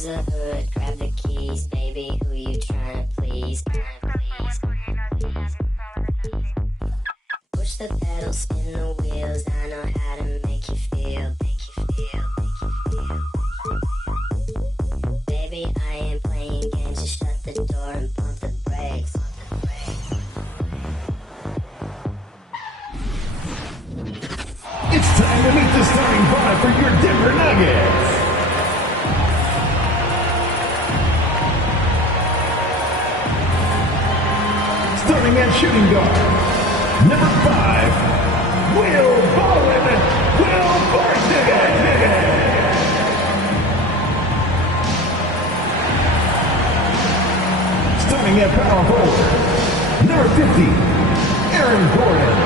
close the hood, grab the keys, baby, who you trying to please? Push the pedal, spin the wheels, I know how to make you feel. Baby, I ain't playing games, just shut the door and pump the brakes. It's time to meet the starting five for your Denver Nuggets. Starting at shooting guard, number 5, Will Barton. Starting at power forward, number 50, Aaron Gordon.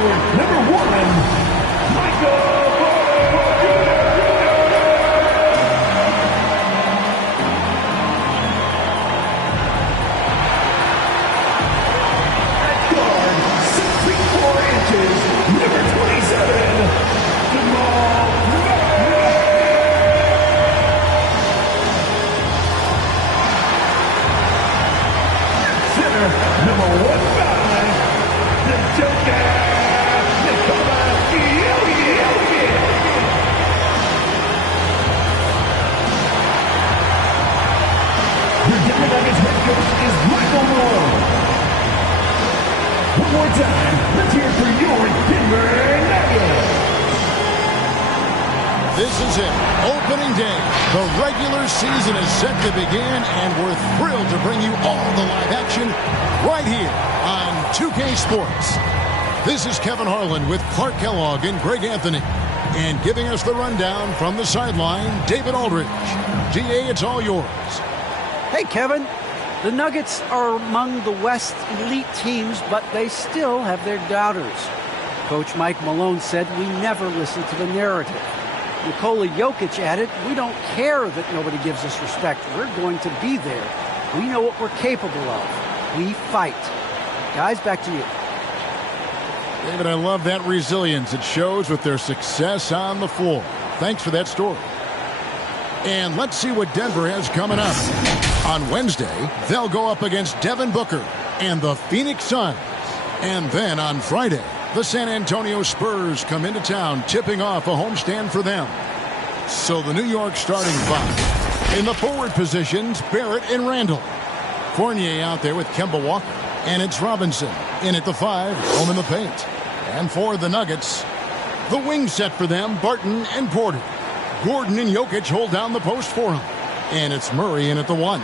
Number 1, Michael Porter. At guard, 6 feet 4 inches, number 27, Jamal Murray. Center, number 15, the Joker. Is Michael Malone. One more time, let's hear it for your Denver Nuggets. This is it, opening day. The regular season is set to begin, and we're thrilled to bring you all the live action right here on 2K Sports. This is Kevin Harlan with Clark Kellogg and Greg Anthony. And giving us the rundown from the sideline, David Aldridge. GA, it's all yours. Hey, Kevin. The Nuggets are among the West elite teams, but they still have their doubters. Coach Mike Malone said, "We never listen to the narrative." Nikola Jokic added, "We don't care that nobody gives us respect. We're going to be there. We know what we're capable of. We fight." Guys, back to you. David, I love that resilience. It shows with their success on the floor. Thanks for that story. And let's see what Denver has coming up. On Wednesday, they'll go up against Devin Booker and the Phoenix Suns. And then on Friday, the San Antonio Spurs come into town, tipping off a homestand for them. So the New York starting five. In the forward positions, Barrett and Randall. Fournier out there with Kemba Walker. And it's Robinson in at the 5, home in the paint. And for the Nuggets, the wing set for them, Barton and Porter. Gordon and Jokic hold down the post for him. And it's Murray in at the 1.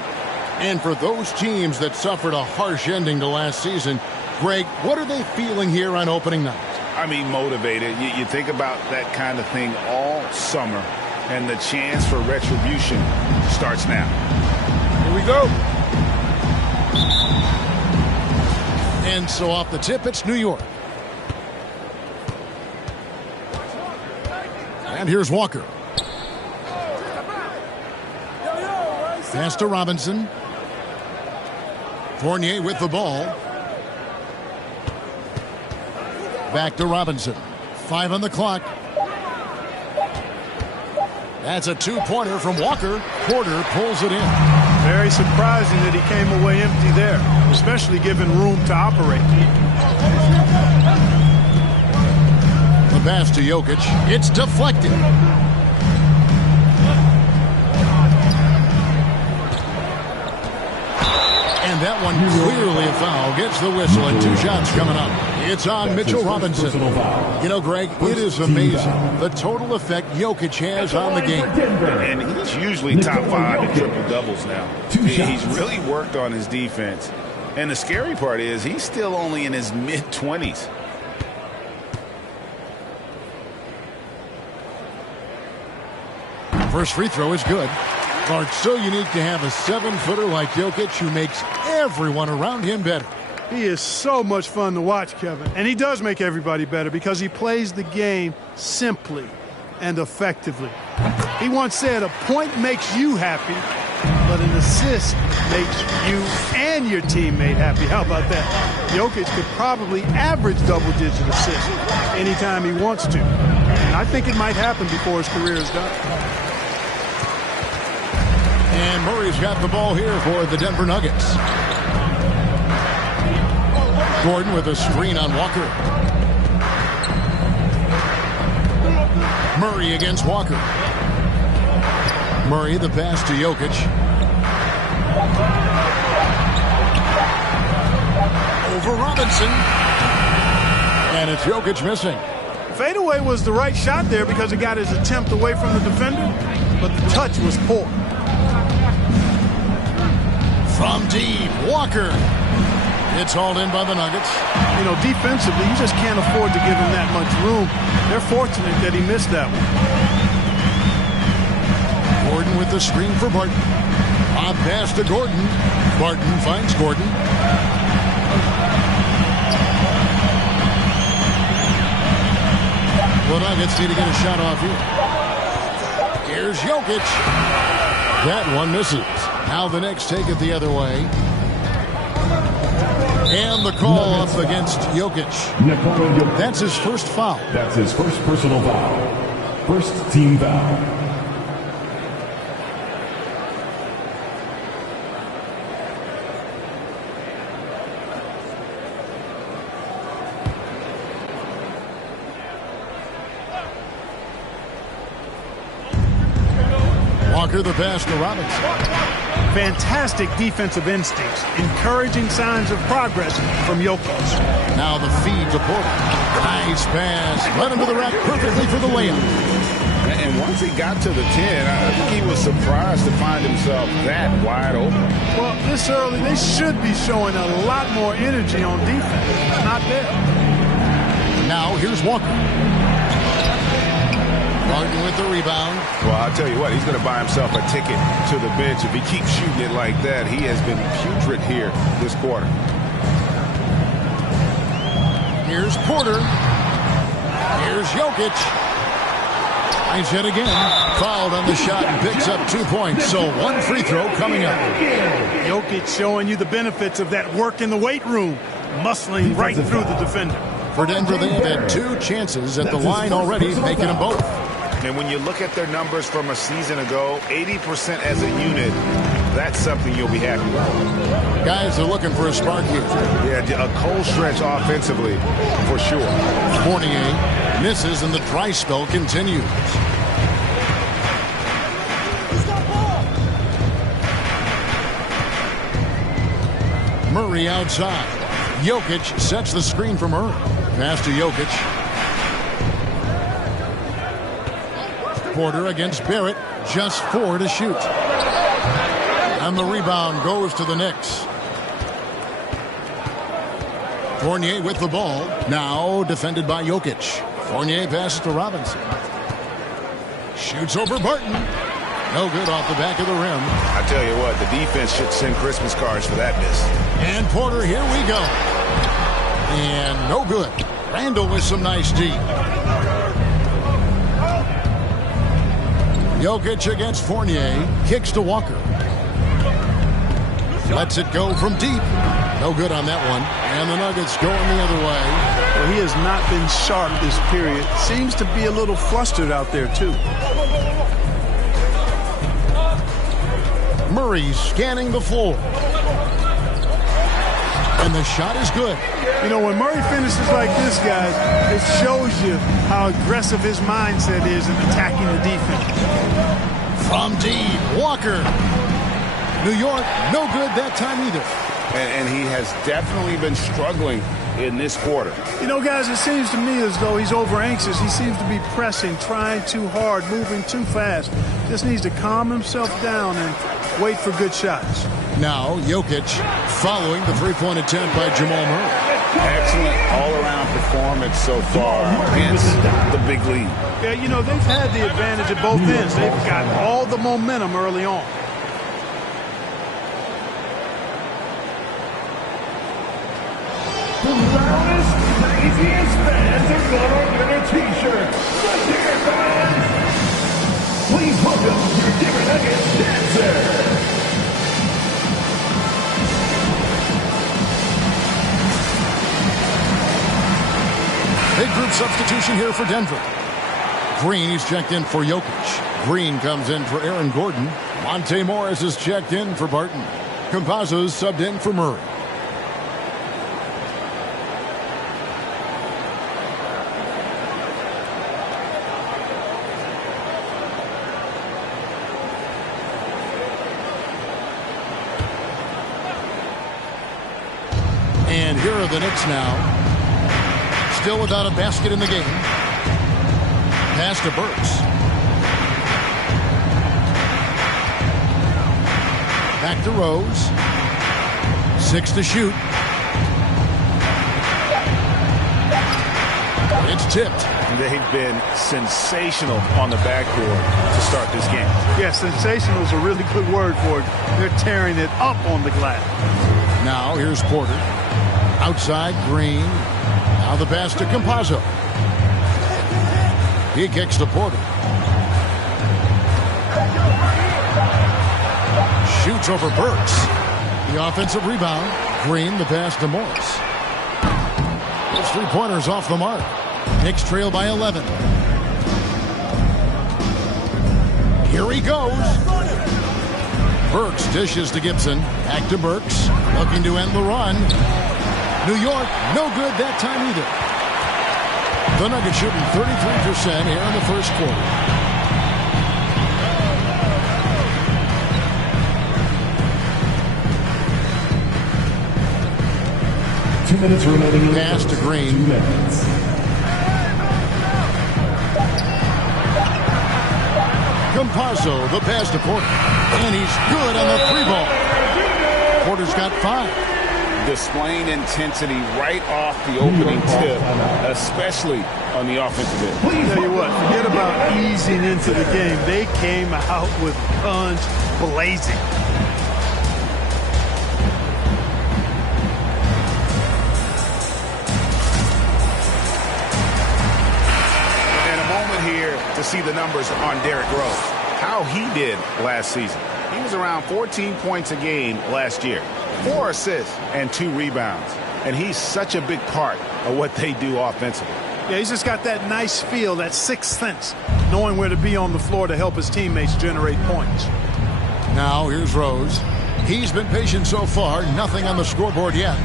And for those teams that suffered a harsh ending to last season, Greg, what are they feeling here on opening night? I mean, motivated. You think about that kind of thing all summer, and the chance for retribution starts now. Here we go. And so off the tip, it's New York. And here's Walker. Pass to Robinson. Fournier with the ball. Back to Robinson. 5 on the clock. That's a 2-pointer from Walker. Porter pulls it in. Very surprising that he came away empty there, especially given room to operate. The pass to Jokic. It's deflected. And that one clearly a foul. Gets the whistle and 2 shots coming up. It's on Mitchell Robinson. You know, Greg, it is amazing the total effect Jokic has on the game. And he's usually top 5 in triple-doubles now. He's really worked on his defense. And the scary part is he's still only in his mid-20s. First free throw is good. Clark, so unique to have a 7-footer like Jokic who makes everyone around him better. He is so much fun to watch, Kevin. And he does make everybody better because he plays the game simply and effectively. He once said, "A point makes you happy, but an assist makes you and your teammate happy. How about that? Jokic could probably average double-digit assists anytime he wants to. And I think it might happen before his career is done. And Murray's got the ball here for the Denver Nuggets. Gordon with a screen on Walker. Murray against Walker. Murray, the pass to Jokic. Over Robinson. And it's Jokic missing. Fadeaway was the right shot there because it got his attempt away from the defender, but the touch was poor. From deep, Walker. It's hauled in by the Nuggets. You know, defensively, you just can't afford to give him that much room. They're fortunate that he missed that one. Gordon with the screen for Barton. Odd pass to Gordon. Barton finds Gordon. The Nuggets need to get a shot off here. Here's Jokic. That one misses. Now the Knicks take it the other way. And the call up against Jokic. That's his first foul. That's his first personal foul. First team foul. Walker the pass to Robinson. Fantastic defensive instincts, encouraging signs of progress from Jokic. Now the feed to Porter. Nice pass. Led him to the rack perfectly for the layup. And once he got to the 10, I think he was surprised to find himself that wide open. Well, this early, they should be showing a lot more energy on defense. Not there. Now here's Walker. Barton with the rebound. Well, I'll tell you what, he's going to buy himself a ticket to the bench. If he keeps shooting it like that, he has been putrid here this quarter. Here's Porter. Here's Jokic. Nice hit again. Fouled on the shot and picks up 2 points. So one free throw coming up. Jokic showing you the benefits of that work in the weight room. Muscling right through the defender. For Denver, they have had 2 chances at the line already, making them both. And when you look at their numbers from a season ago, 80% as a unit, that's something you'll be happy with. Guys are looking for a spark here. Yeah, a cold stretch offensively, for sure. Fournier misses and the dry spell continues. Murray outside. Jokic sets the screen for Murray. Pass to Jokic. Porter against Barrett. Just 4 to shoot. And the rebound goes to the Knicks. Fournier with the ball. Now defended by Jokic. Fournier passes to Robinson. Shoots over Barton. No good off the back of the rim. I tell you what, the defense should send Christmas cards for that miss. And Porter, here we go. And no good. Randall with some nice D. Jokic against Fournier. Kicks to Walker. Lets it go from deep. No good on that one. And the Nuggets going the other way. Well, he has not been sharp this period. Seems to be a little flustered out there, too. Murray scanning the floor. And the shot is good. You know, when Murray finishes like this, guys, it shows you how aggressive his mindset is in attacking the defense. From deep, Walker. New York, no good that time either. And he has definitely been struggling in this quarter. You know, guys, it seems to me as though he's over anxious. He seems to be pressing, trying too hard, moving too fast. Just needs to calm himself down and wait for good shots. Now, Jokic following the three-point attempt by Jamal Murray. Excellent all-around performance so far against the big lead. Yeah, you know, they've had the advantage at both ends. They've got all the momentum early on. The loudest, craziest fans are gonna get a t-shirt. Let's hear it, fans! Please welcome your Denver Nuggets dancer. substitution here for Denver. Green is checked in for Jokic. Green comes in for Aaron Gordon. Monte Morris is checked in for Barton. Campazzo's subbed in for Murray. And here are the Knicks now. Still without a basket in the game. Pass to Burks. Back to Rose. 6 to shoot. It's tipped. They've been sensational on the backboard to start this game. Yeah, sensational is a really good word for it. They're tearing it up on the glass. Now here's Porter. Outside, Green. Now the pass to Campazzo. He kicks to Porter. Shoots over Burks. The offensive rebound. Green, the pass to Morris. Those three-pointers off the mark. Knicks trail by 11. Here he goes. Burks dishes to Gibson. Back to Burks. Looking to end the run. New York, no good that time either. The Nuggets shooting 33% here in the first quarter. Two minutes remaining. Pass to Green. 2 minutes. Campazzo, the pass to Porter. And he's good on the three ball. Porter's got 5. Displaying intensity right off the opening tip, especially on the offensive end. I'll tell you what, forget about easing into the game. They came out with guns blazing. And a moment here to see the numbers on Derrick Rose. How he did last season. He was around 14 points a game last year. 4 assists and 2 rebounds. And he's such a big part of what they do offensively. Yeah, he's just got that nice feel, that sixth sense, knowing where to be on the floor to help his teammates generate points. Now here's Rose. He's been patient so far. Nothing on the scoreboard yet.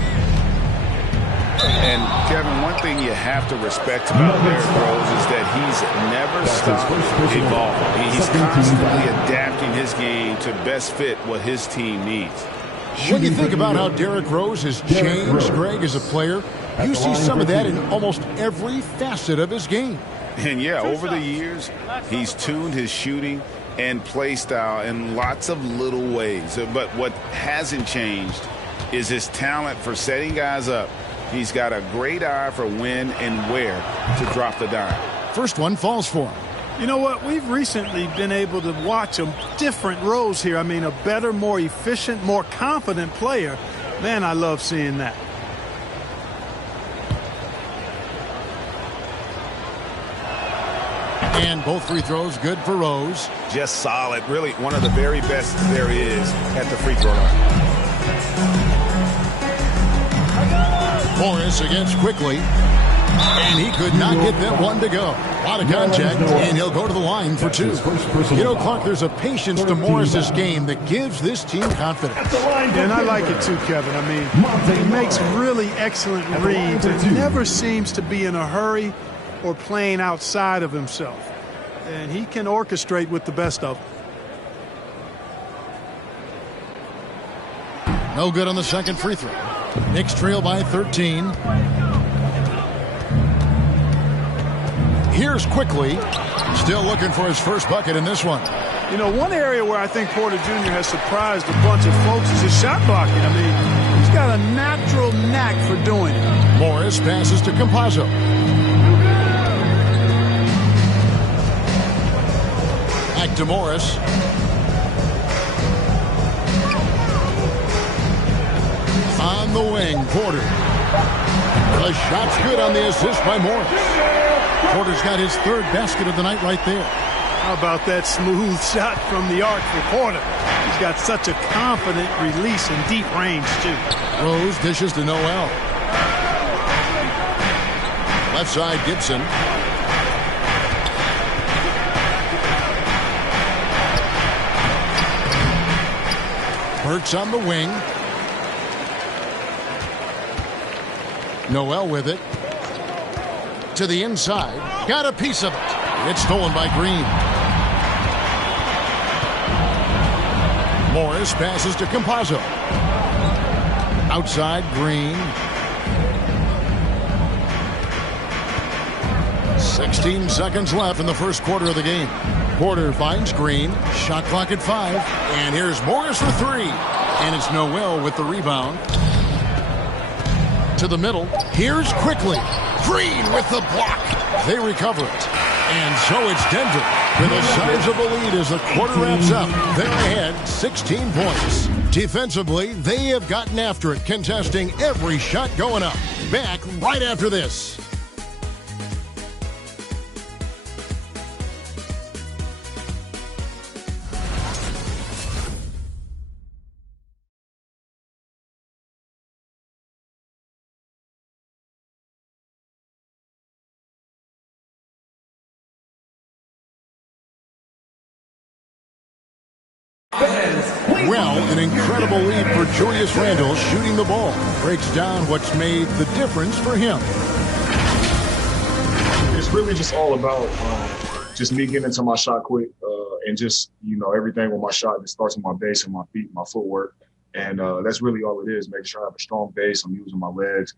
And, Kevin, one thing you have to respect about Derrick Rose is that he's never stopped evolving. He's constantly adapting his game to best fit what his team needs. When you think about how Derrick Rose has changed, Greg, as a player, you see some of that in almost every facet of his game. And, yeah, over the years, he's tuned his shooting and play style in lots of little ways. But what hasn't changed is his talent for setting guys up. He's got a great eye for when and where to drop the dime. First one falls for him. You know what? We've recently been able to watch a different Rose here. I mean, a better, more efficient, more confident player. Man, I love seeing that. And both free throws good for Rose. Just solid. Really one of the very best there is at the free throw line. Morris against Quickly. And he could not get that one to go. A lot of contact, and he'll go to the line for 2. You know, Clark, there's a patience to Morris's game that gives this team confidence. And I like it too, Kevin. I mean, he makes really excellent reads and never seems to be in a hurry or playing outside of himself. And he can orchestrate with the best of them. No good on the second free throw. Knicks trail by 13. Here's Quickly. Still looking for his first bucket in this one. You know, one area where I think Porter Jr. has surprised a bunch of folks is his shot blocking. I mean, he's got a natural knack for doing it. Morris passes to Campazzo. Back to Morris. On the wing, Porter. The shot's good on the assist by Morris. Porter's got his 3rd basket of the night right there. How about that smooth shot from the arc for Porter? He's got such a confident release and deep range, too. Rose dishes to Noel. Left side, Gibson. Hurts on the wing. Noel with it. To the inside. Got a piece of it. It's stolen by Green. Morris passes to Campazzo. Outside, Green. 16 seconds left in the first quarter of the game. Porter finds Green. Shot clock at 5. And here's Morris for 3. And it's Noel with the rebound. To the middle. Here's Quickly. Green with the block. They recover it. And so it's Denver with a sizable lead as the quarter wraps up. They're ahead 16 points. Defensively, they have gotten after it, contesting every shot going up. Back right after this. Well, an incredible lead for Julius Randle shooting the ball. Breaks down what's made the difference for him. It's really just all about just me getting into my shot quick and just, everything with my shot. It starts with my base and my feet, my footwork. And that's really all it is, making sure I have a strong base. I'm using my legs,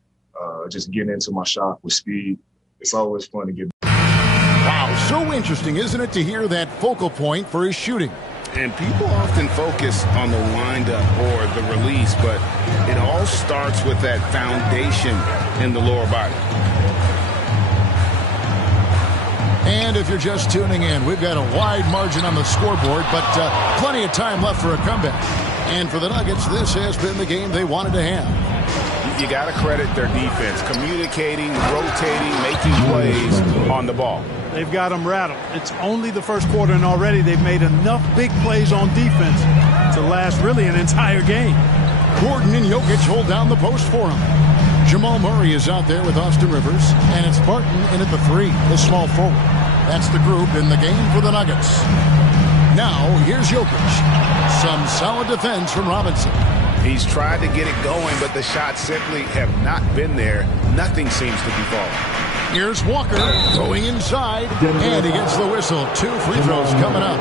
just getting into my shot with speed. It's always fun to get. Wow, so interesting, isn't it, to hear that focal point for his shooting? And people often focus on the windup or the release, but it all starts with that foundation in the lower body. And if you're just tuning in, we've got a wide margin on the scoreboard, but plenty of time left for a comeback. And for the Nuggets, this has been the game they wanted to have. You got to credit their defense, communicating, rotating, making plays on the ball. They've got them rattled. It's only the first quarter, and already they've made enough big plays on defense to last really an entire game. Gordon and Jokic hold down the post for him. Jamal Murray is out there with Austin Rivers, and it's Barton in at the 3, the small forward. That's the group in the game for the Nuggets. Now, here's Jokic. Some solid defense from Robinson. He's tried to get it going, but the shots simply have not been there. Nothing seems to be falling. Here's Walker going inside, and he gets the whistle. 2 free throws coming up.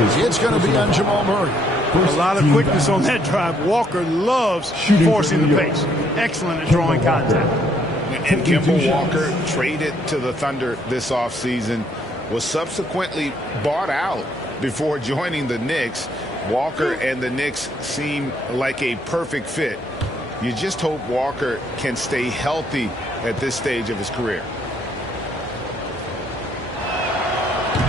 It's going to be on Jamal Murray. A lot of quickness on that drive. Walker loves forcing the pace. Excellent at drawing contact. And Kemba Walker, traded to the Thunder this offseason, was subsequently bought out before joining the Knicks. Walker and the Knicks seem like a perfect fit. You just hope Walker can stay healthy at this stage of his career.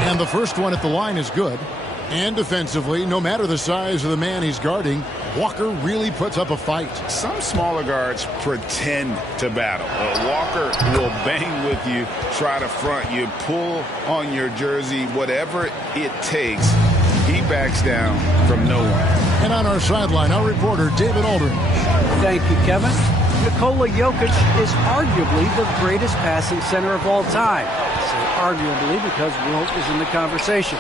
And the first one at the line is good. And defensively, no matter the size of the man he's guarding, Walker really puts up a fight. Some smaller guards pretend to battle. Walker will bang with you, try to front you, pull on your jersey, whatever it takes. He backs down from no one. And on our sideline, our reporter, David Aldridge. Thank you, Kevin. Nikola Jokic is arguably the greatest passing center of all time. I say arguably because Wilt is in the conversation.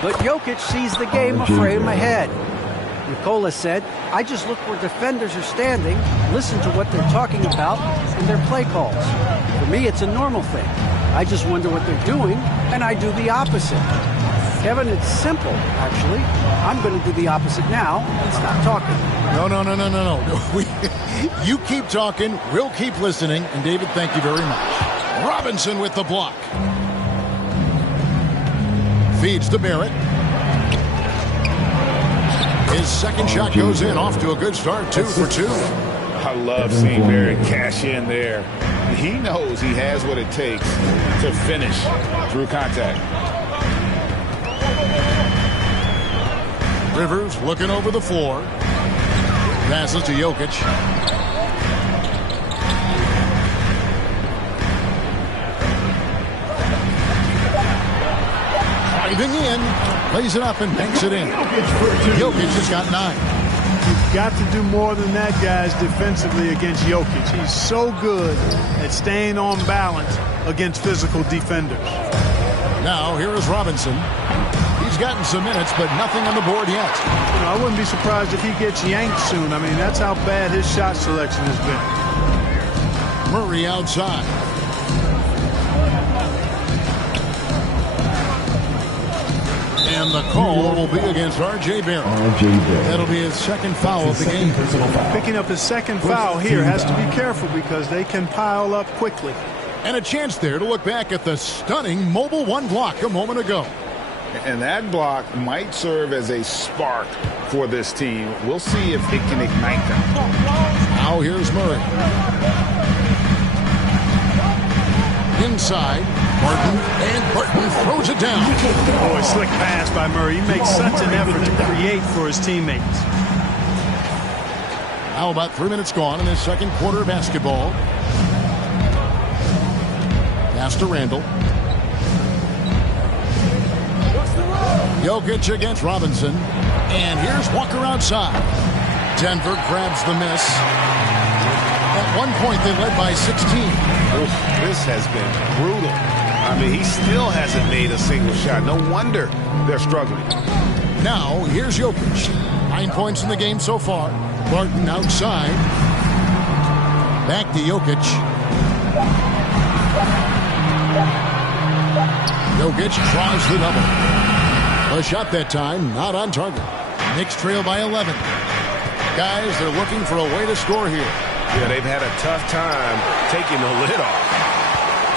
But Jokic sees the game a frame ahead. Nikola said, I just look where defenders are standing, listen to what they're talking about, and their play calls. For me, it's a normal thing. I just wonder what they're doing, and I do the opposite. Kevin, it's simple, actually. I'm going to do the opposite now and stop talking. No. You keep talking, we'll keep listening, and David, thank you very much. Robinson with the block. Feeds to Barrett. His second shot goes in, off to a good start, 2 for 2. I love seeing Barrett cash in there. He knows he has what it takes to finish through contact. Rivers looking over the floor. Passes to Jokic. Driving in. Plays it up and banks it in. Jokic has got 9. You've got to do more than that, guys, defensively against Jokic. He's so good at staying on balance against physical defenders. Now, here is Robinson. He's gotten some minutes, but nothing on the board yet. You know, I wouldn't be surprised if he gets yanked soon. I mean, that's how bad his shot selection has been. Murray outside. And the call will be against R.J. Barrett. That'll be his second foul of the game. Picking up his second foul here, has to be careful because they can pile up quickly. And a chance there to look back at the stunning Mobile One block a moment ago. And that block might serve as a spark for this team. We'll see if it can ignite them. Now here's Murray. Inside, Barton, and Barton throws it down. Boy, slick pass by Murray. He makes such an effort to create for his teammates. Now about 3 minutes gone in this second quarter of basketball. Pass to Randall. Jokic against Robinson. And here's Walker outside. Denver grabs the miss. At one point, they led by 16. This has been brutal. I mean, he still hasn't made a single shot. No wonder they're struggling. Now, here's Jokic. 9 points in the game so far. Barton outside. Back to Jokic. Jokic draws the double. A shot that time, not on target. Knicks trail by 11. Guys, they're looking for a way to score here. Yeah, they've had a tough time taking the lid off.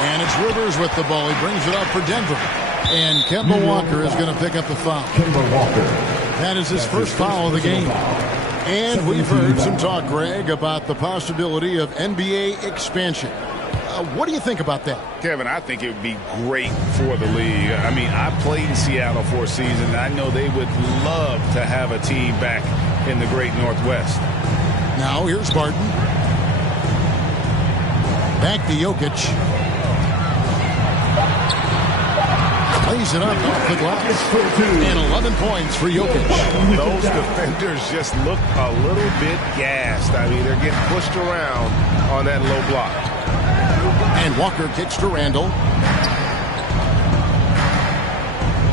And it's Rivers with the ball. He brings it up for Denver. And Kemba Walker is going to pick up the foul. Kemba Walker. That is his first foul of the game. And we've heard some talk, Greg, about the possibility of NBA expansion. What do you think about that? Kevin, I think it would be great for the league. I mean, I played in Seattle for a season, and I know they would love to have a team back in the great Northwest. Now, here's Barton. Back to Jokic. Lays it up off the glass. And 11 points for Jokic. Those defenders just look a little bit gassed. I mean, they're getting pushed around on that low block. And Walker kicks to Randall.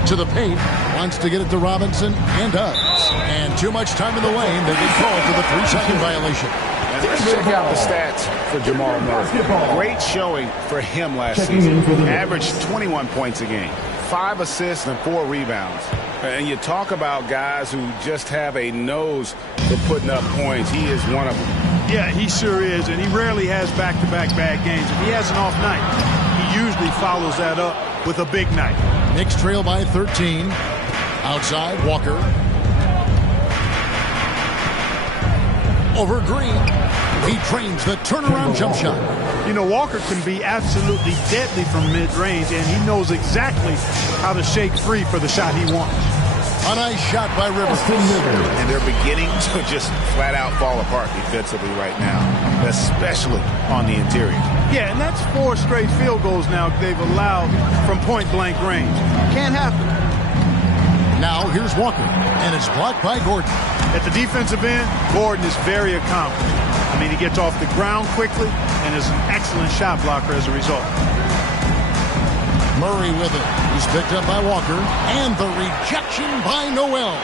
To the paint. Wants to get it to Robinson and does. And too much time in the lane. They get called for the 3-second violation. And let's check out the stats for Jamal Murray. Great showing for him last season. Averaged 21 points a game. 5 assists and 4 rebounds. And you talk about guys who just have a nose for putting up points. He is one of them. Yeah, he sure is, and he rarely has back-to-back bad games. If he has an off night, he usually follows that up with a big night. Knicks trail by 13. Outside, Walker. Over Green. He trains the turnaround jump shot. You know, Walker can be absolutely deadly from mid-range, and he knows exactly how to shake free for the shot he wants. A nice shot by Rivers. And they're beginning to just flat out fall apart defensively right now, especially on the interior. Yeah, and that's 4 straight field goals now they've allowed from point-blank range. Can't happen. Now here's Walker, and it's blocked by Gordon. At the defensive end, Gordon is very accomplished. I mean, he gets off the ground quickly and is an excellent shot blocker as a result. Murray with it. He's picked up by Walker. And the rejection by Noel.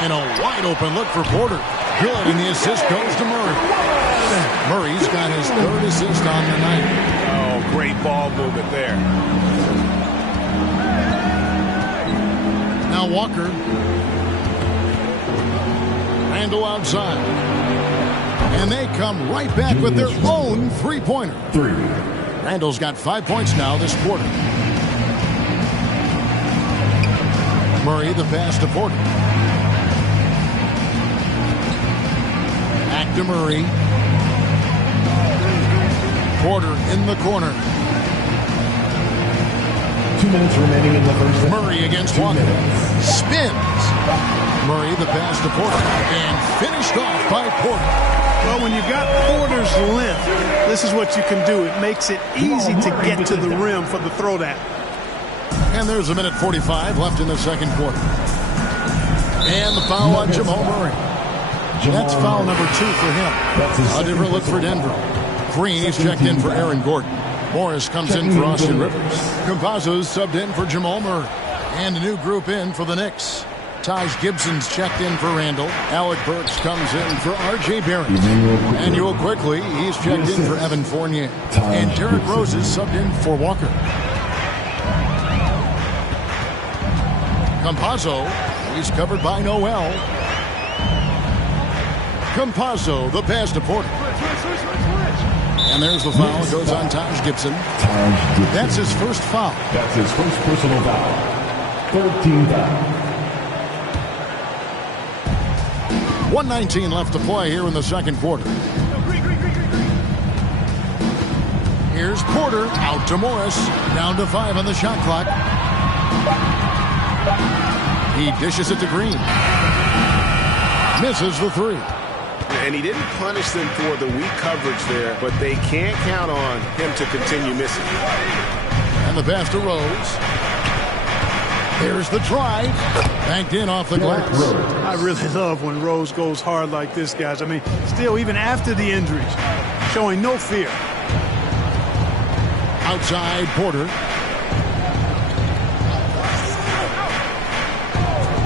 And a wide-open look for Porter. Good, and the assist goes to Murray. Murray's got his 3rd assist on the night. Oh, great ball movement there. Now Walker. Randall outside. And they come right back with their own three-pointer. Randall's got 5 points now this quarter. Murray, the pass to Porter. Back to Murray. Porter in the corner. 2 minutes remaining in the first. Murray against Walker. Spins. Murray, the pass to Porter. And finished off by Porter. Well, when you've got Porter's length, this is what you can do. It makes it easy to get to the rim for the throwdown. And there's 1:45 left in the second quarter. And the foul on Jamal Murray. That's foul number 2 for him. A different look for Denver. Green is checked in for Aaron Gordon. Morris comes in for Austin Rivers. Campazzo's subbed in for Jamal Murray. And a new group in for the Knicks. Taj Gibson's checked in for Randall. Alec Burks comes in for R.J. Barrett. Emmanuel Quickly, he's checked in for Evan Fournier. And Derrick Rose is subbed in for Walker. Campazzo, he's covered by Noel. Campazzo, the pass to Porter. And there's the foul. It goes on Taj Gibson. That's his first foul. That's his first personal foul. 13 foul. 1:19 left to play here in the second quarter. Here's Porter out to Morris. Down to 5 on the shot clock. He dishes it to Green. Misses the 3. And he didn't punish them for the weak coverage there, but they can't count on him to continue missing. And the pass to Rose. Here's the drive. Banked in off the glass. I really love when Rose goes hard like this, guys. I mean, still, even after the injuries, showing no fear. Outside Porter.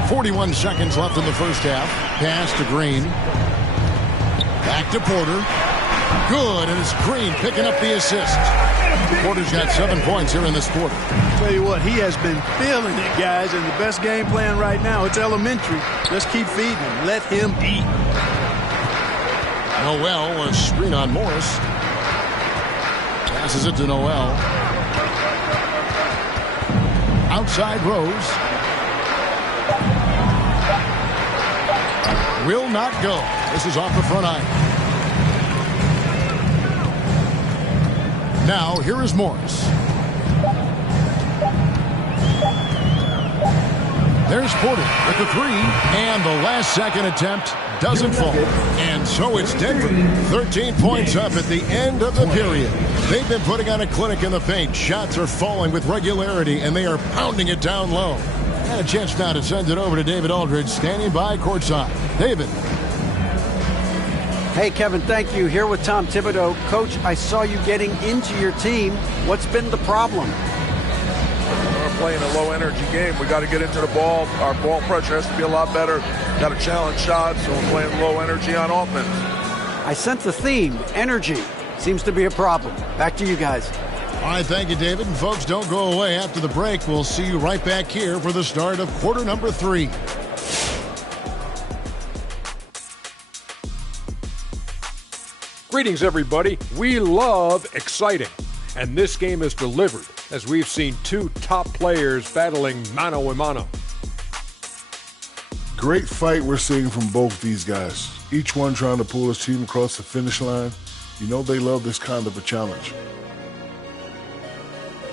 41 seconds left in the first half. Pass to Green. Back to Porter. Good, and it's Green picking up the assist. Porter's got 7 points here in this quarter. Tell you what, he has been feeling it, guys, and the best game plan right now, it's elementary. Just keep feeding him. Let him eat. Noel, a screen on Morris. Passes it to Noel. Outside Rose. Will not go. This is off the front iron. Now, here is Morris. There's Porter with the 3, and the last second attempt doesn't fall. And so it's Denver, 13 points up at the end of the period. They've been putting on a clinic in the paint. Shots are falling with regularity, and they are pounding it down low. And a chance now to send it over to David Aldridge, standing by courtside. David. Hey, Kevin, thank you. Here with Tom Thibodeau. Coach, I saw you getting into your team. What's been the problem? We're playing a low-energy game. We got to get into the ball. Our ball pressure has to be a lot better. Got to challenge shots, so we're playing low energy on offense. I sense the theme. Energy seems to be a problem. Back to you guys. All right, thank you, David. And folks, don't go away. After the break, we'll see you right back here for the start of quarter number 3. Greetings, everybody. We love exciting, and this game is delivered as we've seen 2 top players battling mano a mano. Great fight we're seeing from both these guys. Each one trying to pull his team across the finish line. You know they love this kind of a challenge.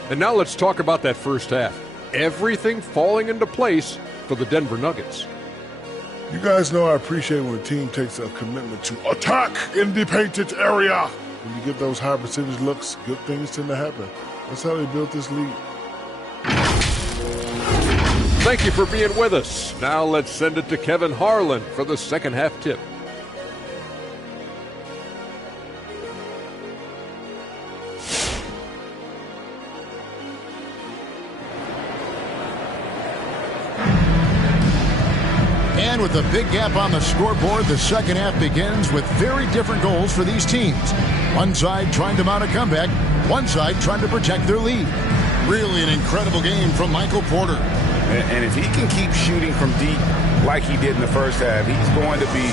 And now let's talk about that first half. Everything falling into place for the Denver Nuggets. You guys know I appreciate when a team takes a commitment to attack in the painted area. When you get those high percentage looks, good things tend to happen. That's how they built this lead. Thank you for being with us. Now let's send it to Kevin Harlan for the second half tip. And with a big gap on the scoreboard, the second half begins with very different goals for these teams. One side trying to mount a comeback, one side trying to protect their lead. Really an incredible game from Michael Porter. And if he can keep shooting from deep like he did in the first half, he's going to be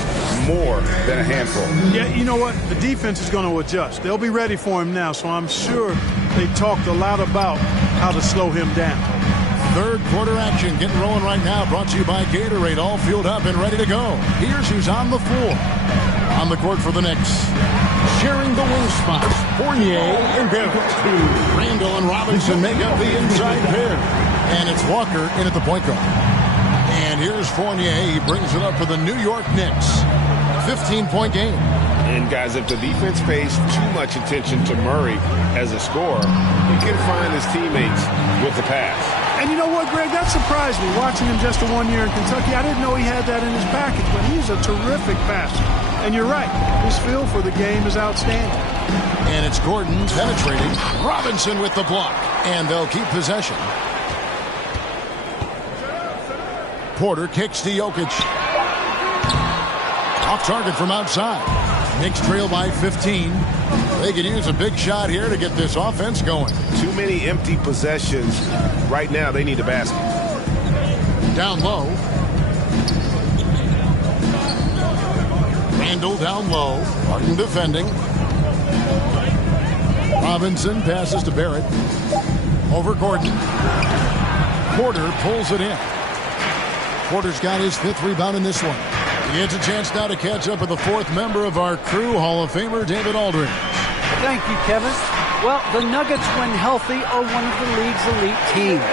more than a handful. Yeah, you know what? The defense is going to adjust. They'll be ready for him now, so I'm sure they talked a lot about how to slow him down. Third quarter action getting rolling right now, brought to you by Gatorade, all fueled up and ready to go. Here's who's on the floor. On the court for the Knicks. Sharing the wing spots, Fournier and Barrett. Randall and Robinson make up the inside pair. And it's Walker in at the point guard. And here's Fournier. He brings it up for the New York Knicks. 15-point game. And guys, if the defense pays too much attention to Murray as a scorer, he can find his teammates with the pass. And you know what, Greg? That surprised me, watching him just a 1 year in Kentucky. I didn't know he had that in his package, but he's a terrific passer. And you're right, his feel for the game is outstanding. And it's Gordon penetrating. Robinson with the block. And they'll keep possession. Porter kicks to Jokic. Off target from outside. Knicks trail by 15. They could use a big shot here to get this offense going. Too many empty possessions. Right now, they need a basket. Down low. Randall down low. Harden defending. Robinson passes to Barrett. Over Gordon. Porter pulls it in. Porter's got his 5th rebound in this one. He gets a chance now to catch up with the 4th member of our crew, Hall of Famer David Aldridge. Thank you, Kevin. Well, the Nuggets, when healthy, are one of the league's elite teams.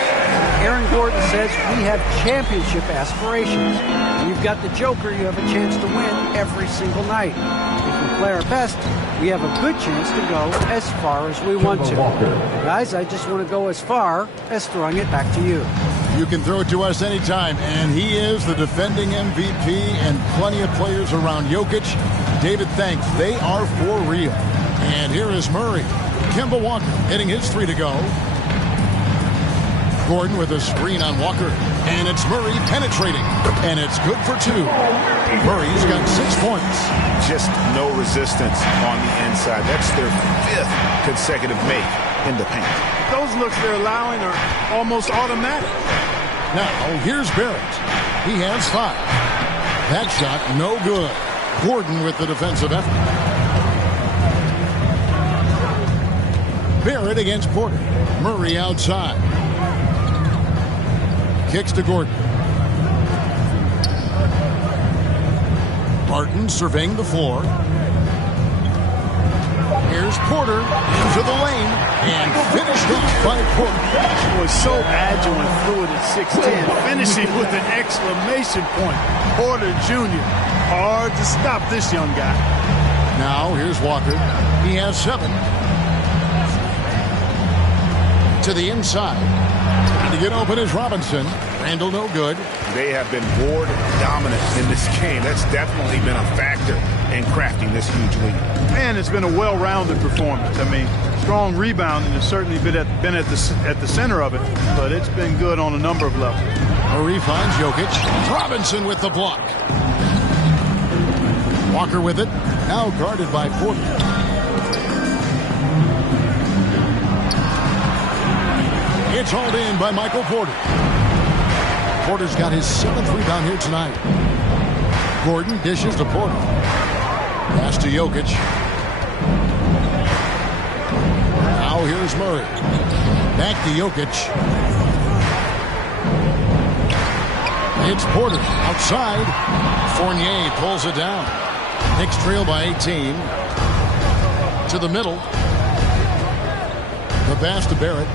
Aaron Gordon says we have championship aspirations. When you've got the Joker, you have a chance to win every single night. If we play our best, we have a good chance to go as far as we want to. Guys, I just want to go as far as throwing it back to you. You can throw it to us anytime, and he is the defending MVP and plenty of players around Jokic. David thanks. They are for real. And here is Murray. Kemba Walker hitting his 3 to go. Gordon with a screen on Walker. And it's Murray penetrating. And it's good for 2. Murray's got 6 points. Just no resistance on the inside. That's their 5th consecutive make in the paint. Those looks they're allowing are almost automatic. Now, here's Barrett. He has 5. That shot, no good. Gordon with the defensive effort. Barrett against Porter. Murray outside. Kicks to Gordon. Barton surveying the floor. Here's Porter into the lane and finished off by Porter. He was so agile and fluid at 6'10", finishing with an exclamation point. Porter Jr. Hard to stop this young guy. Now here's Walker. He has 7. To the inside. Trying to get open is Robinson. Randall no good. They have been board dominant in this game. That's definitely been a factor in crafting this huge lead. And it's been a well-rounded performance. I mean, strong rebounding has certainly been at the center of it, but it's been good on a number of levels. Murray finds Jokic. Robinson with the block. Walker with it. Now guarded by Porter. It's hauled in by Michael Porter. Porter's got his 7th rebound here tonight. Gordon dishes to Porter. Pass to Jokic. Now here's Murray. Back to Jokic. It's Porter outside. Fournier pulls it down. Knicks trail by 18. To the middle. The pass to Barrett.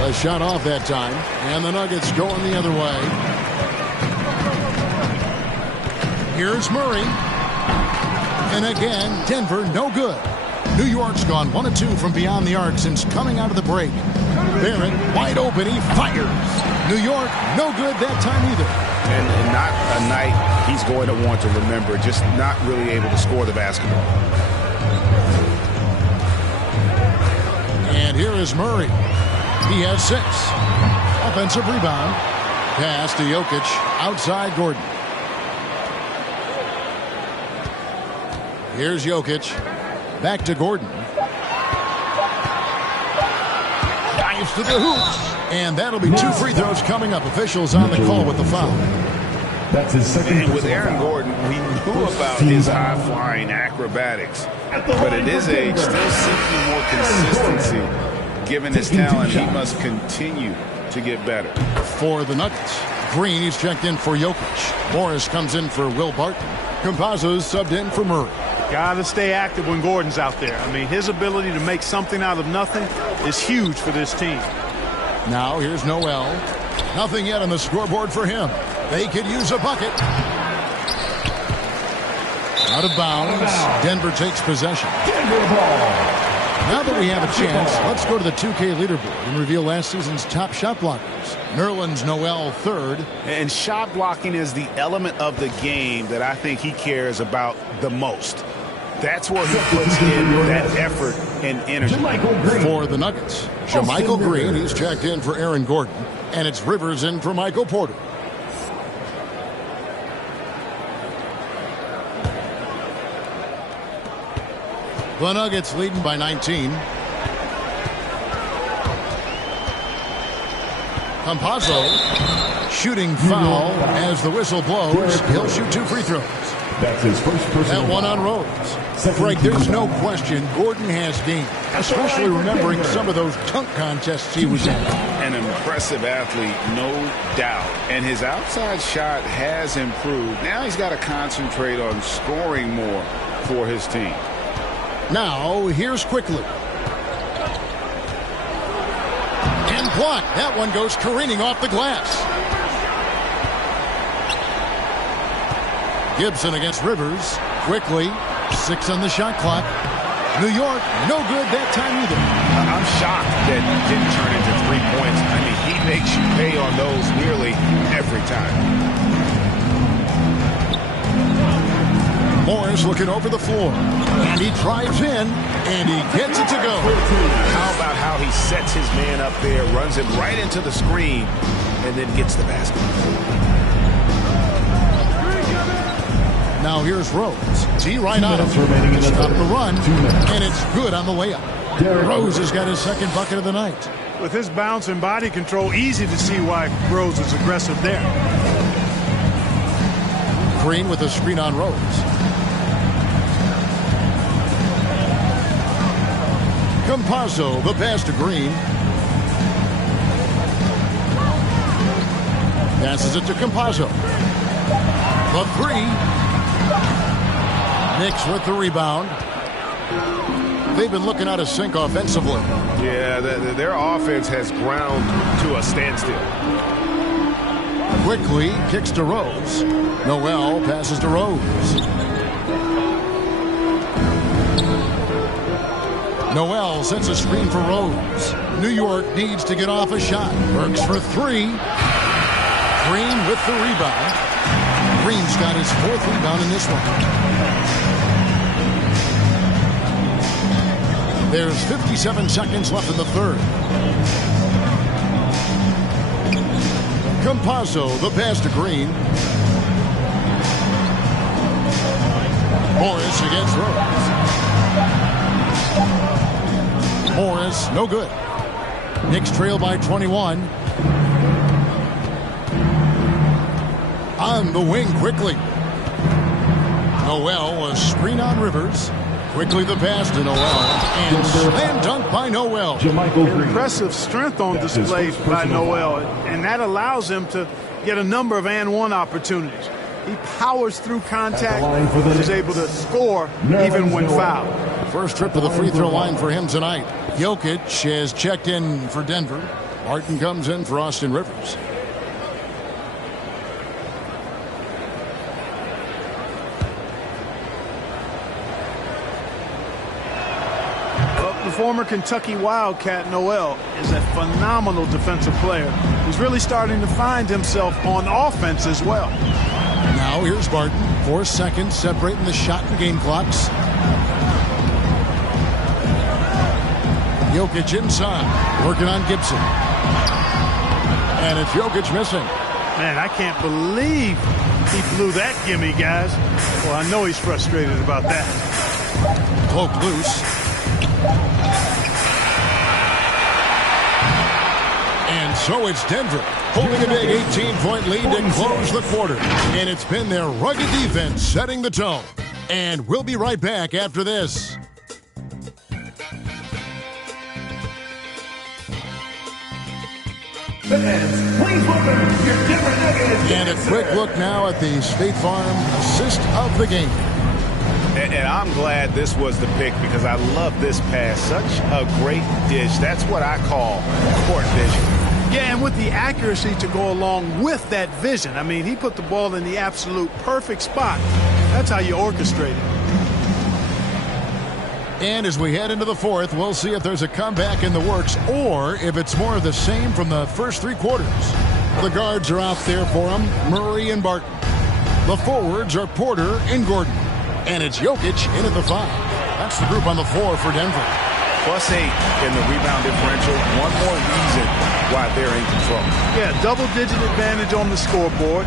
A shot off that time, and the Nuggets going the other way. Here's Murray. And again, Denver no good. New York's gone 1 of 2 from beyond the arc since coming out of the break. Barrett wide open, he fires. New York no good that time either. And not a night he's going to want to remember, just not really able to score the basketball. And here is Murray. He has 6. Offensive rebound. Pass to Jokic. Outside Gordon. Here's Jokic. Back to Gordon. Dives to the hoop. And that'll be 2 free throws coming up. Officials on the call with the foul. That's his 2nd. And with Aaron Gordon, we knew about his high-flying acrobatics. But at his age, still seeking more consistency. Given his talent, he must continue to get better. For the Nuggets, Green is checked in for Jokic. Morris comes in for Will Barton. Campazzo's subbed in for Murray. Got to stay active when Gordon's out there. I mean, his ability to make something out of nothing is huge for this team. Now here's Noel. Nothing yet on the scoreboard for him. They could use a bucket. Out of bounds. Denver takes possession. Denver ball. Now that we have a chance, let's go to the 2K leaderboard and reveal last season's top shot blockers. Nerlens Noel third. And shot blocking is the element of the game that I think he cares about the most. That's where he puts in that effort and energy. For the Nuggets, JaMychal Green, he's checked in for Aaron Gordon. And it's Rivers in for Michael Porter. The Nuggets leading by 19. Campazzo shooting foul as the whistle blows. He'll shoot 2 free throws. That's his first personal. That one on Rose. Greg, there's no question Gordon has game, especially remembering some of those dunk contests he was in. An impressive athlete, no doubt. And his outside shot has improved. Now he's got to concentrate on scoring more for his team. Now, here's Quickly. And blocked. That one goes careening off the glass. Gibson against Rivers. Quickly. 6 on the shot clock. New York, no good that time either. I'm shocked that didn't turn into 3 points. I mean, he makes you pay on those nearly every time. Morris looking over the floor. And he drives in, and he gets it to go. How about how he sets his man up there, runs him right into the screen, and then gets the basket. Now here's Rose. T right on him. Stop the run, and it's good on the layup. Rose has got his second bucket of the night. With his bounce and body control, easy to see why Rose is aggressive there. Green with a screen on Rose. Campazzo, the pass to Green. Passes it to Campazzo. The 3. Knicks with the rebound. They've been looking out of sync offensively. Yeah, their offense has ground to a standstill. Quickly kicks to Rose. Noel passes to Rose. Noel sets a screen for Rose. New York needs to get off a shot. Works for 3. Green with the rebound. Green's got his 4th rebound in this one. There's 57 seconds left in the third. Campazzo, the pass to Green. Morris against Rose. Morris, no good. Knicks trail by 21. On the wing quickly. Noel, a screen on Rivers. Quickly the pass to Noel. And slam dunk by Noel. Impressive strength on display by Noel. And that allows him to get a number of and-one opportunities. He powers through contact and is able to score even when fouled. First trip to the free throw line for him tonight. Jokic has checked in for Denver. Martin comes in for Austin Rivers. Former Kentucky Wildcat Noel is a phenomenal defensive player who's really starting to find himself on offense as well. Now here's Barton. 4 seconds separating the shot and game clocks. Jokic inside, working on Gibson. And it's Jokic missing. Man, I can't believe he blew that gimme, guys. Well, I know he's frustrated about that. Cloak loose. And so it's Denver holding a big 18-point lead to close the quarter. And it's been their rugged defense setting the tone. And we'll be right back after this. Please welcome your Denver Nuggets. And a quick look now at the State Farm assist of the game. And I'm glad this was the pick because I love this pass. Such a great dish. That's what I call court vision. Yeah, and with the accuracy to go along with that vision. I mean, he put the ball in the absolute perfect spot. That's how you orchestrate it. And as we head into the fourth, we'll see if there's a comeback in the works or if it's more of the same from the first three quarters. The guards are out there for them, Murray and Barton. The forwards are Porter and Gordon. And it's Jokic in at the 5. That's the group on the floor for Denver. +8 in the rebound differential. One more reason why they're in control. Yeah, double-digit advantage on the scoreboard.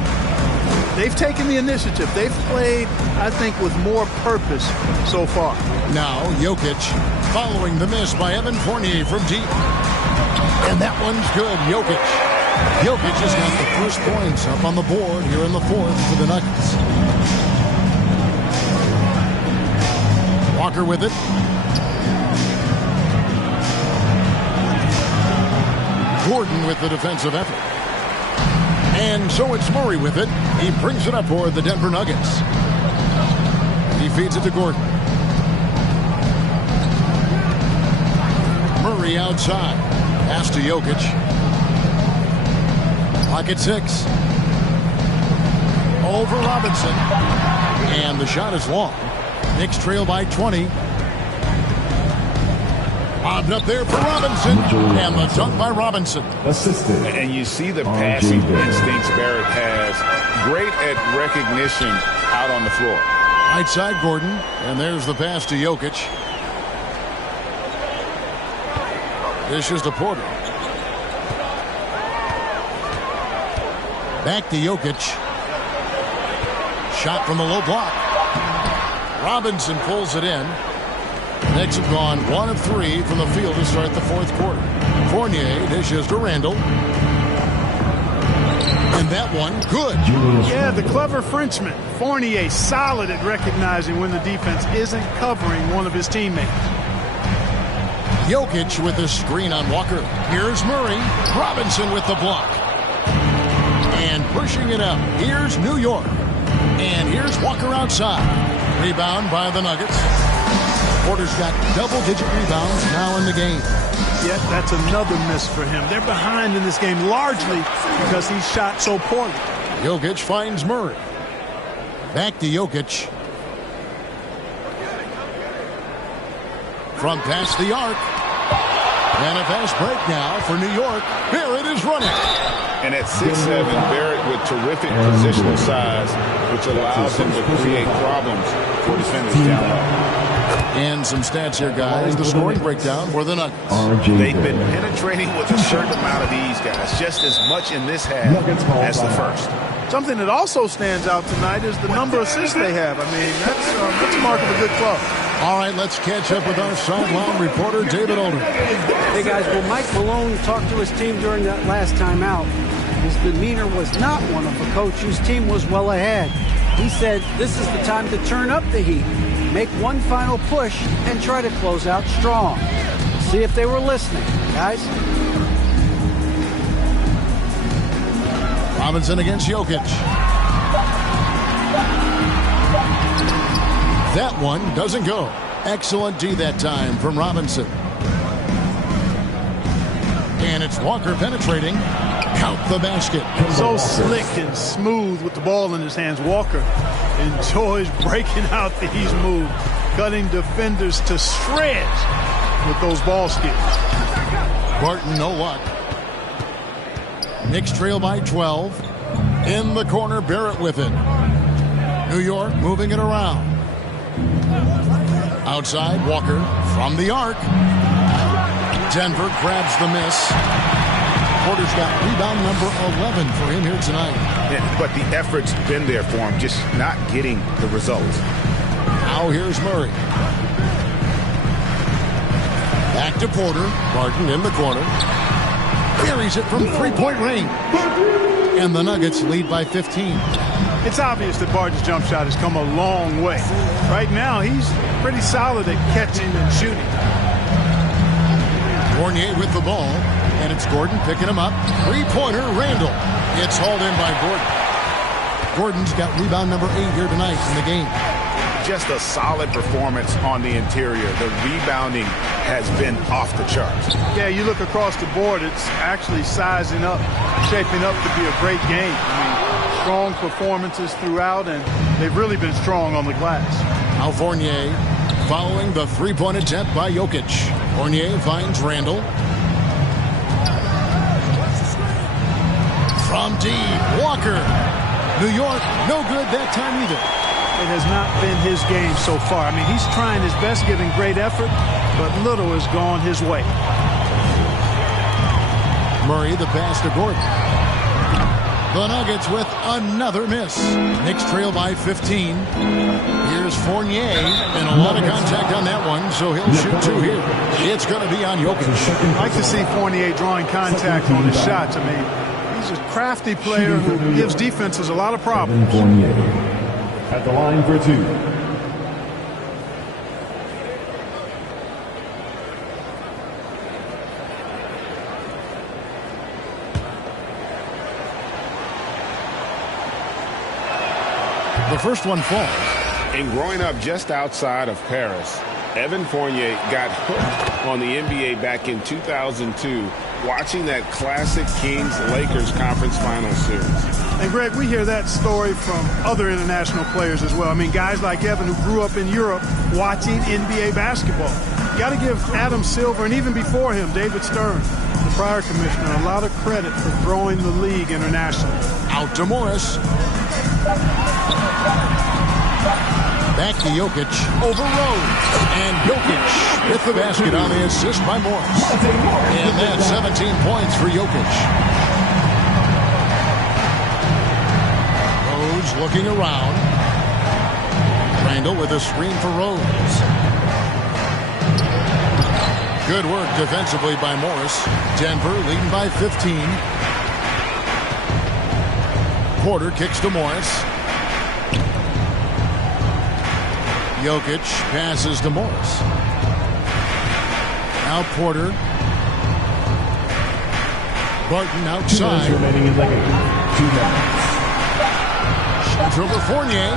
They've taken the initiative. They've played, I think, with more purpose so far. Now, Jokic following the miss by Evan Fournier from deep. And that one's good, Jokic. Jokic has got the first points up on the board here in the fourth for the Nuggets. Walker with it. Gordon with the defensive effort. And so it's Murray with it. He brings it up for the Denver Nuggets. He feeds it to Gordon. Murray outside. Pass to Jokic. Clock at 6. Over Robinson. And the shot is long. Knicks trail by 20. Bobbed up there for Robinson. And the dunk by Robinson. Assisted. And you see the passing instincts Barrett has. Great at recognition out on the floor. Right side Gordon. And there's the pass to Jokic. Dishes to Porter. Back to Jokic. Shot from the low block. Robinson pulls it in. Knicks have gone 1 of 3 from the field to start the fourth quarter. Fournier dishes to Randall. And that one, good. Yeah, the clever Frenchman. Fournier, solid at recognizing when the defense isn't covering one of his teammates. Jokic with the screen on Walker. Here's Murray. Robinson with the block. And pushing it up. Here's New York. And here's Walker outside. Rebound by the Nuggets. Porter's got double-digit rebounds now in the game. Yet that's another miss for him. They're behind in this game largely because he shot so poorly. Jokic finds Murray. Back to Jokic. From past the arc. And a fast break now for New York. Barrett is running. And at 6'7", Barrett with terrific positional size, which allows him to create problems for defenders down low. And some stats here, guys. The scoring breakdown for the Nuggets. They've been penetrating with a certain amount of ease, guys, just as much in this half as the first. Something that also stands out tonight is the number of assists they have. I mean, that's a mark of a good club. All right, let's catch up with our sideline reporter, David Older. Hey, guys, well, Mike Malone talked to his team during that last time out. His demeanor was not one of a coach whose team was well ahead. He said this is the time to turn up the heat, make one final push, and try to close out strong. See if they were listening, guys. Robinson against Jokic. That one doesn't go. Excellent D that time from Robinson. And it's Walker penetrating. Count the basket. So slick and smooth with the ball in his hands. Walker enjoys breaking out these moves, cutting defenders to shreds with those ball skills. Barton, no luck. Knicks trail by 12. In the corner, Barrett with it. New York moving it around. Outside, Walker from the arc. Denver grabs the miss. Porter's got rebound number 11 for him here tonight. Yeah, but the effort's been there for him, just not getting the results. Now here's Murray. Back to Porter. Barton in the corner. Carries it from three-point range. And the Nuggets lead by 15. It's obvious that Barton's jump shot has come a long way. Right now, he's pretty solid at catching and shooting. Fournier with the ball. And it's Gordon picking him up. Three-pointer, Randall. It's hauled in by Gordon. Gordon's got rebound number 8 here tonight in the game. Just a solid performance on the interior. The rebounding has been off the charts. Yeah, you look across the board, it's actually sizing up, shaping up to be a great game. I mean, strong performances throughout, and they've really been strong on the glass. Now Fournier following the three-point attempt by Jokic. Fournier finds Randall. From deep, Walker. New York, no good that time either. It has not been his game so far. I mean, he's trying his best, giving great effort, but little has gone his way. Murray, the pass to Gordon. The Nuggets with another miss. Knicks trail by 15. Here's Fournier, and a lot of contact on that one, so he'll shoot two here. It's going to be on Jokic. I like to see Fournier drawing contact on his shots. I mean, he's a crafty player who gives defenses a lot of problems. Fournier at the line for two. The first one falls. And growing up just outside of Paris, Evan Fournier got hooked on the NBA back in 2002, watching that classic Kings-Lakers conference final series. And, Greg, we hear that story from other international players as well. I mean, guys like Evan who grew up in Europe watching NBA basketball. You got to give Adam Silver, and even before him, David Stern, the prior commissioner, a lot of credit for growing the league internationally. Out to Morris. Back to Jokic, over Rose, and Jokic with the basket on the assist by Morris. And that's 17 points for Jokic. Rose looking around. Randall with a screen for Rose. Good work defensively by Morris. Denver leading by 15. Porter kicks to Morris. Jokic passes to Morris. Now Porter. Barton outside. Shoots over Fournier.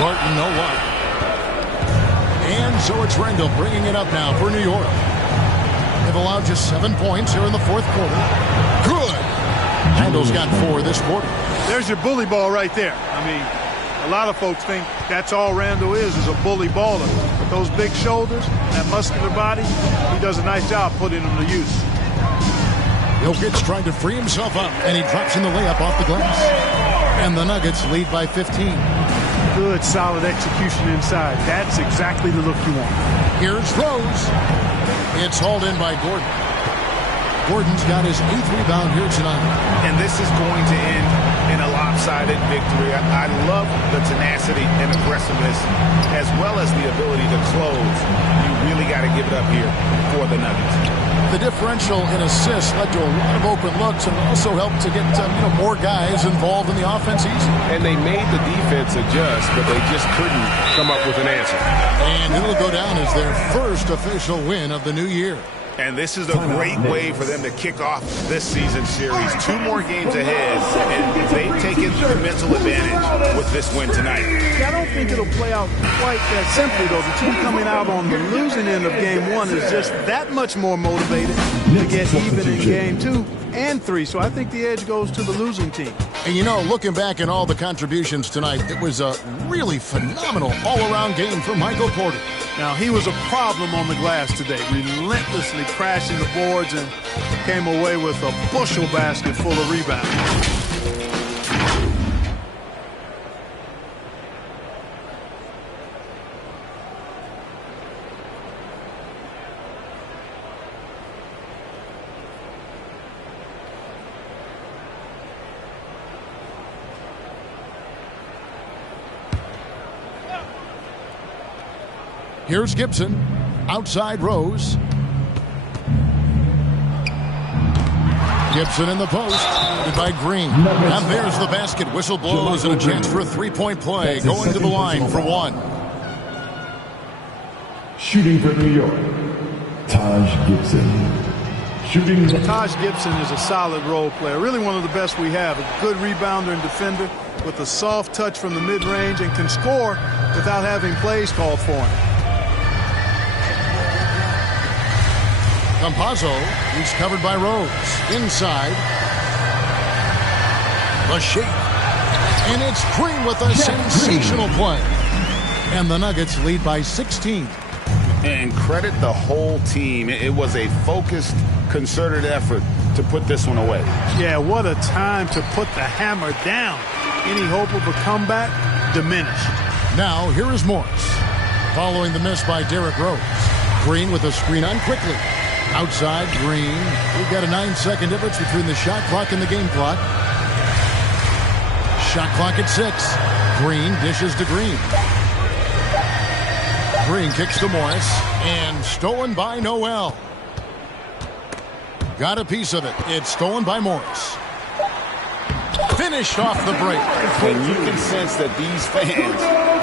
Barton no luck. And so it's Randall bringing it up now for New York. They've allowed just 7 points here in the fourth quarter. Good. Randall's got 4 this quarter. There's your bully ball right there. I mean, a lot of folks think that's all Randall is a bully baller. With those big shoulders, that muscular body, he does a nice job putting them to use. Jokic trying to free himself up, and he drops in the layup off the glass. And the Nuggets lead by 15. Good, solid execution inside. That's exactly the look you want. Here's Rose. It's hauled in by Gordon. Gordon's got his 8th rebound here tonight. And this is going to end in a lopsided victory. I love the tenacity and aggressiveness as well as the ability to close. You really got to give it up here for the Nuggets. The differential in assists led to a lot of open looks and also helped to get more guys involved in the offense easy. And they made the defense adjust, but they just couldn't come up with an answer. And it'll go down as their first official win of the new year. And this is a great way for them to kick off this season series. 2 more games ahead, and they've taken the mental advantage with this win tonight. I don't think it'll play out quite that simply, though. The team coming out on the losing end of game 1 is just that much more motivated to get even in game 2 and 3. So I think the edge goes to the losing team. And looking back at all the contributions tonight, it was a really phenomenal all-around game for Michael Porter. Now, he was a problem on the glass today, relentlessly crashing the boards and came away with a bushel basket full of rebounds. Here's Gibson. Outside Rose. Gibson in the post. By Green. And there's the basket. Whistle blows and a chance for a 3-point play. Going to the line for 1. Shooting for New York, Taj Gibson. Shooting. Taj Gibson is a solid role player. Really one of the best we have. A good rebounder and defender with a soft touch from the mid-range and can score without having plays called for him. Campazzo, he's covered by Rose. Inside. The shape. And it's Green with a sensational play. And the Nuggets lead by 16. And credit the whole team. It was a focused, concerted effort to put this one away. Yeah, what a time to put the hammer down. Any hope of a comeback diminished. Now, here is Morris. Following the miss by Derrick Rose. Green with a screen on quickly. Outside, Green. We've got a 9-second difference between the shot clock and the game clock. Shot clock at 6. Green dishes to Green. Green kicks to Morris, and stolen by Noel. Got a piece of it. It's stolen by Morris. Finished off the break. And you can sense that these fans,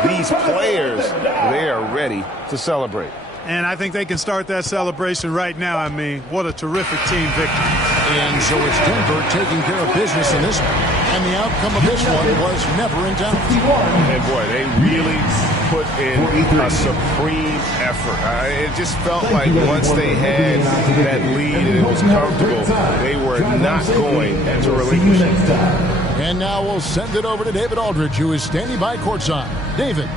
these players, they are ready to celebrate. And I think they can start that celebration right now. I mean, what a terrific team victory. And so it's Denver taking care of business in this one. And the outcome of this one was never in doubt. And boy, they really put in a supreme effort. It just felt like once they had that lead and it was comfortable, they were not going to relinquish it. And now we'll send it over to David Aldridge, who is standing by courtside. David.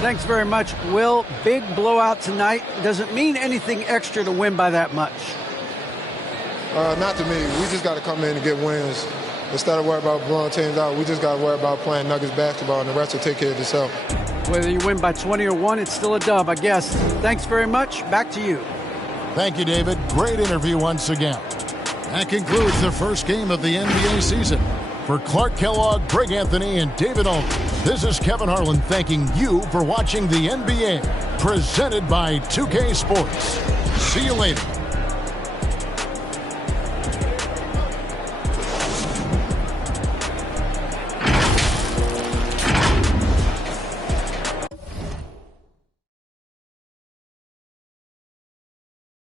Thanks very much, Will. Big blowout tonight. Doesn't mean anything extra to win by that much. Not to me. We just got to come in and get wins. Instead of worrying about blowing teams out, we just got to worry about playing Nuggets basketball, and the rest will take care of itself. Whether you win by 20 or 1, it's still a dub, I guess. Thanks very much. Back to you. Thank you, David. Great interview once again. That concludes the first game of the NBA season. For Clark Kellogg, Greg Anthony, and David Aldridge, this is Kevin Harlan thanking you for watching the NBA, presented by 2K Sports. See you later.